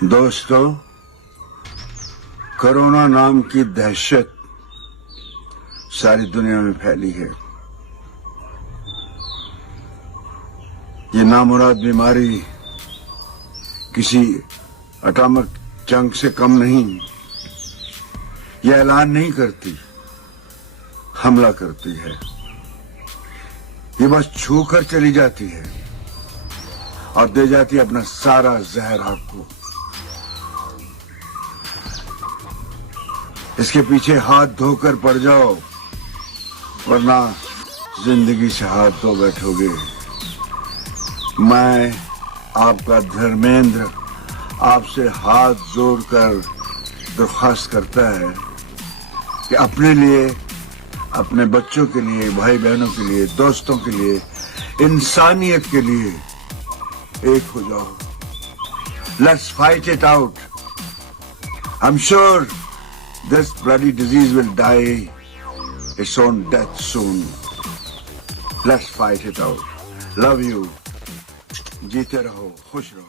دوستو، کورونا نام کی دہشت ساری دنیا میں پھیلی ہے. یہ نامراد بیماری کسی اٹامک جنگ سے کم نہیں. یہ اعلان نہیں کرتی، حملہ کرتی ہے. یہ بس چھو کر چلی جاتی ہے اور دے جاتی ہے اپنا سارا زہر آپ کو. اس کے پیچھے ہاتھ دھو کر پڑ جاؤ، ورنہ زندگی سے ہاتھ دھو بیٹھو گے. میں آپ کا دھرمیندر آپ سے ہاتھ جوڑ کر درخواست کرتا ہے کہ اپنے لیے، اپنے بچوں کے لیے، بھائی بہنوں کے لیے، دوستوں کے لیے، انسانیت کے لیے ایک ہو جاؤ. Let's fight it out. I'm sure this bloody disease will die its own death soon. Let's fight it out. Love you. جیتے رہو، خوش رہو.